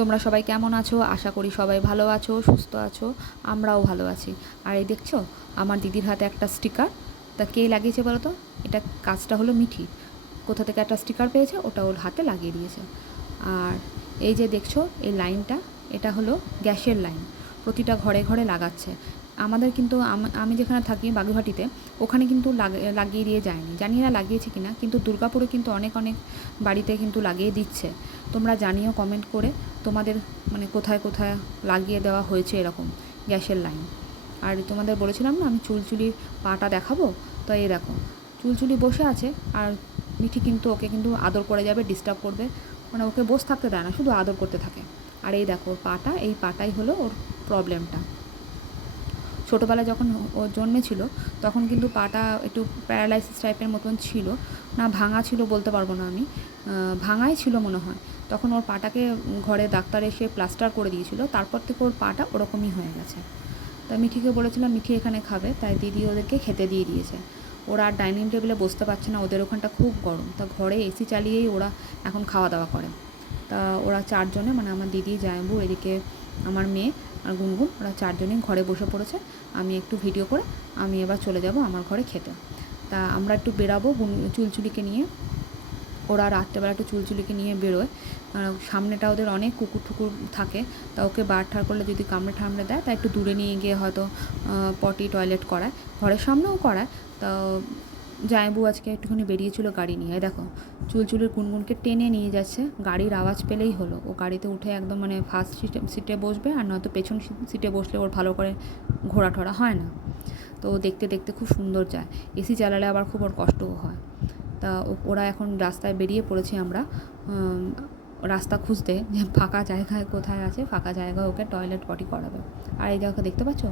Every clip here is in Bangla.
তোমরা সবাই কেমন আছো? আশা করি সবাই ভালো আছো, সুস্থ আছো। আমরাও ভালো আছি। আর এই দেখছো আমার দিদির হাতে একটা স্টিকার। তা কে লাগিয়েছে বলো তো? এটা কাজটা হলো মিঠি। কোথা থেকে একটা স্টিকার পেয়েছে, ওটা ওর হাতে লাগিয়ে দিয়েছে। আর এই যে দেখছো এই লাইনটা, এটা হলো গ্যাসের লাইন। প্রতিটা ঘরে ঘরে লাগাচ্ছে। আমাদের কিন্তু আমি যেখানে থাকি বাগুইহাটিতে, ওখানে কিন্তু লাগিয়ে দিয়ে যায়নি। জানি না লাগিয়েছে কিনা, কিন্তু দুর্গাপুরে কিন্তু অনেক অনেক বাড়িতে কিন্তু লাগিয়ে দিচ্ছে। তোমরা জানিও কমেন্ট করে তোমাদের মানে কোথায় কোথায় লাগিয়ে দেওয়া হয়েছে এরকম গ্যাসের লাইন। আর তোমাদের বলেছিলাম না আমি চুলচুলির পাটা দেখাবো, তো এই দেখো চুলচুলি বসে আছে, আর মিঠি কিন্তু ওকে কিন্তু আদর করে যাবে, ডিস্টার্ব করবে, মানে ওকে বসে থাকতে দেয় না, শুধু আদর করতে থাকে। আর এই দেখো পাটা, এই পাটাই হলো ওর প্রবলেমটা। ছোটোবেলায় যখন ও জন্মেছিল তখন কিন্তু পাটা একটু প্যারালাইসিস টাইপের মতন ছিল, না ভাঙা ছিল বলতে পারবো না আমি, ভাঙাই ছিল মনে হয়। তখন ওর পাটাকে ঘরে ডাক্তার এসে প্লাস্টার করে দিয়েছিল, তারপর থেকে ওর পাটা ওরকমই হয়ে গেছে। তাই মিঠিকে বলেছিলাম মিঠি এখানে খাবে, তাই দিদি ওদেরকে খেতে দিয়ে দিয়েছে। ওরা আর ডাইনিং টেবিলে বসতে পারছে না, ওদের ওখানটা খুব গরম, তা ঘরে এসি চালিয়েই ওরা এখন খাওয়া দাওয়া করে। তা ওরা চারজনে, মানে আমার দিদি, জামাইবু, এদিকে আমার মেয়ে আর গুনগুন, ওরা চারজনেই ঘরে বসে পড়েছে। আমি একটু ভিডিও করে আমি এবার চলে যাব আমার ঘরে খেতে। তা আমরা একটু বেরাবো চুলচুলিকে নিয়ে। ওরা রাত্রেবেলা একটু চুলচুলিকে নিয়ে বেরোয়। সামনেটা ওদের অনেক কুকুর ঠুকুর থাকে, তা ওকে বার ঠার করলে যদি কামড়ে ঠামড়ে দেয়, তা একটু দূরে নিয়ে গিয়ে হয়তো পটি টয়লেট করায়, ঘরের সামনেও করায়। তা জামাইবু আজকে একটুখানি বেরিয়েছিল গাড়ি নিয়ে। দেখো চুলচুলির গুনগুনকে টেনে নিয়ে যাচ্ছে, গাড়ির আওয়াজ পেলেই হলো ও গাড়িতে উঠে একদম মানে ফার্স্ট সিটে বসবে, আর নয়তো পেছন সিটে বসলে ওর ভালো করে ঘোরা ঠোরা হয় না। তো দেখতে দেখতে খুব সুন্দর যায়। এসি চালালে আবার খুব ওর কষ্টও হয়। তা ওরা এখন রাস্তায় বেরিয়ে পড়েছি আমরা রাস্তা খুঁজতে, যে ফাঁকা জায়গায় কোথায় আছে, ফাঁকা জায়গায় ওকে টয়লেট পটি করাবে। আর এই জায়গা দেখতে পাচ্ছ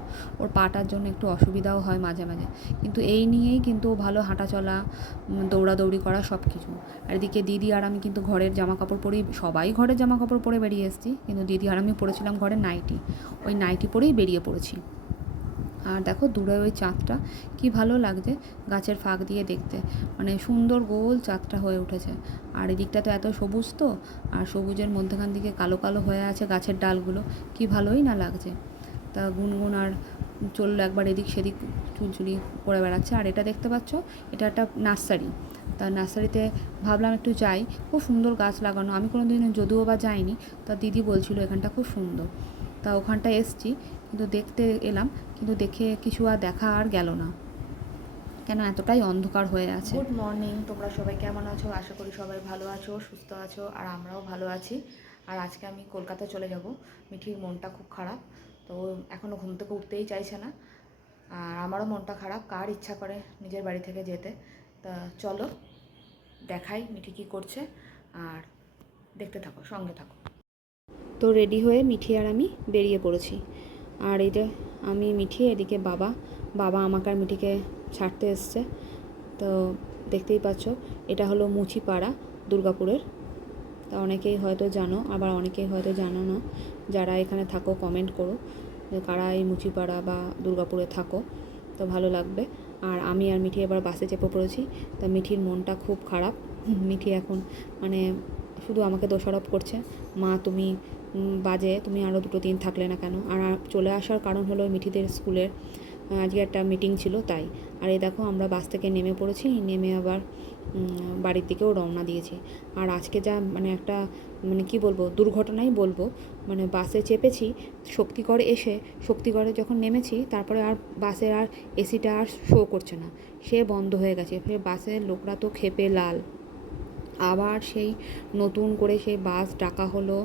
ওর পাটার জন্য একটু অসুবিধাও হয় মাঝে মাঝে, কিন্তু এই নিয়েই কিন্তু ভালো হাঁটা চলা, দৌড়াদৌড়ি করা সব কিছু। আর এদিকে দিদি আর আমি কিন্তু ঘরের জামা কাপড় পরেই, সবাই ঘরের জামা কাপড় পরে বেরিয়ে এসেছি, কিন্তু দিদি আর আমি পরেছিলাম ঘরের নাইটি। ওই নাইটি পরেই বেরিয়ে পড়েছি। আর দেখো দূরে ওই চাঁদটা কি ভালো লাগছে গাছের ফাঁক দিয়ে দেখতে, মানে সুন্দর গোল চাঁদটা হয়ে উঠেছে। আর এদিকটা তো এত সবুজ, তো আর সবুজের মধ্যখান দিকে কালো কালো হয়ে আছে গাছের ডালগুলো, কি ভালোই না লাগছে। তা গুনগুন আর চললো একবার এদিক সেদিক চুলচুলি করে বেড়াচ্ছে। আর এটা দেখতে পাচ্ছ, এটা একটা নার্সারি। তা নার্সারিতে ভাবলাম একটু যাই, খুব সুন্দর গাছ লাগানো, আমি কোনো দিন যদিও বা যাইনি। তা দিদি বলছিল এখানটা খুব সুন্দর, তা ওখানটা এসছি, কিন্তু দেখতে এলাম, কিন্তু দেখে কিছু আর দেখা আর গেল না, কেন এতটাই অন্ধকার হয়ে আছে। গুড মর্নিং, তোমরা সবাই কেমন আছো? আশা করি সবাই ভালো আছো, সুস্থ আছো, আর আমরাও ভালো আছি। আর আজকে আমি কলকাতা চলে যাব। মিঠির মনটা খুব খারাপ, তো এখনও ঘুম থেকে উঠতেই চাইছে না। আর আমারও মনটা খারাপ, কার ইচ্ছা করে নিজের বাড়ি থেকে যেতে। তা চলো দেখাই মিঠি কী করছে, আর দেখতে থাকো, সঙ্গে থাকো। তো রেডি হয়ে মিঠি আর আমি বেরিয়ে পড়েছি। আর এই যে আমি, মিঠি, এদিকে বাবা বাবা আমাকে আর মিঠিকে ছাড়তে এসছে। তো দেখতেই পাচ্ছ এটা হলো মুচিপাড়া, দুর্গাপুরের। তা অনেকেই হয়তো জানো, আবার অনেকেই হয়তো জানো না। যারা এখানে থাকো কমেন্ট করো যে কারা এই মুচিপাড়া বা দুর্গাপুরে থাকো, তো ভালো লাগবে। আর আমি আর মিঠি এবার বাসে চেপে পড়েছি। তা মিঠির মনটা খুব খারাপ। মিঠি এখন মানে শুধু আমাকে দোষারোপ করছে, মা তুমি বাজে, তুমি আরও 2 দিন থাকলে না কেন। আর চলে আসার কারণ হলো মিঠিদের স্কুলের আজকে একটা মিটিং ছিল, তাই। আর এই দেখো আমরা বাস থেকে নেমে পড়েছি, নেমে আবার বাড়ির দিকেও রওনা দিয়েছি। আর আজকে যা মানে একটা মানে কি বলবো, দুর্ঘটনাই বলবো। মানে বাসে চেপেছি, শক্তিগড় এসে শক্তিগড়ে যখন নেমেছি, তারপরে আর বাসের আর এসিটা আর শো করছে না, সে বন্ধ হয়ে গেছে। ফের বাসের লোকরা তো ক্ষেপে লাল। আবার সেই নতুন করে সেই বাস ডাকা হলো,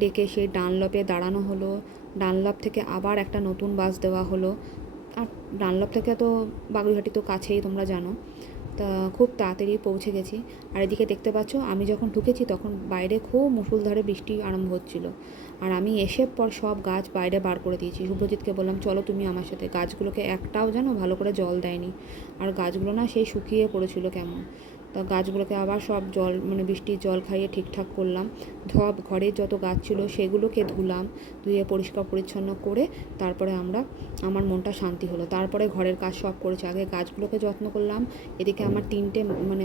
ডেকে সেই ডানলপে দাঁড়ানো হলো, ডানলপ থেকে আবার একটা নতুন বাস দেওয়া হলো। আর ডানলপ থেকে তো বাগুইহাটি তো কাছেই, তোমরা জানো। তা খুব তাড়াতাড়ি পৌঁছে গেছি। আর এদিকে দেখতে পাচ্ছ আমি যখন ঢুকেছি তখন বাইরে খুব মুষলধারে বৃষ্টি আরম্ভ হচ্ছিল। আর আমি এসে পর সব গাছ বাইরে বার করে দিয়েছি। শুভ্রজিৎকে বললাম চলো তুমি আমার সাথে। গাছগুলোকে একটাও যেন ভালো করে জল দেয়নি, আর গাছগুলো না সেই শুকিয়ে পড়েছিল কেমন। তা গাছগুলোকে আবার সব জল মানে বৃষ্টির জল খাইয়ে ঠিকঠাক করলাম। সব ঘরের যত গাছ ছিল সেগুলোকে ধুলাম, ধুয়ে পরিষ্কার পরিচ্ছন্ন করে তারপরে আমার মনটা শান্তি হলো। তারপরে ঘরের কাজ সব করেছি, আগে গাছগুলোকে যত্ন করলাম। এদিকে আমার 3টে মানে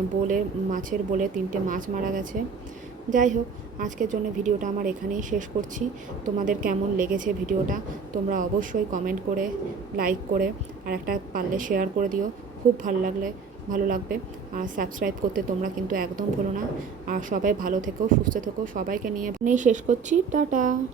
মাছের বোলে 3টে মাছ মারা গেছে। যাই হোক, আজকের জন্য ভিডিওটা আমার এখানেই শেষ করছি। তোমাদের কেমন লেগেছে ভিডিওটা তোমরা অবশ্যই কমেন্ট করে, লাইক করে, আর একটা পারলে শেয়ার করে দিও। খুব ভালো লাগবে। আর সাবস্ক্রাইব করতে তোমরা কিন্তু একদম ভুলো না। আর সবাই ভালো থেকো, সুস্থ থেকো। সবাইকে নিয়ে শেষ করছি। টাটা।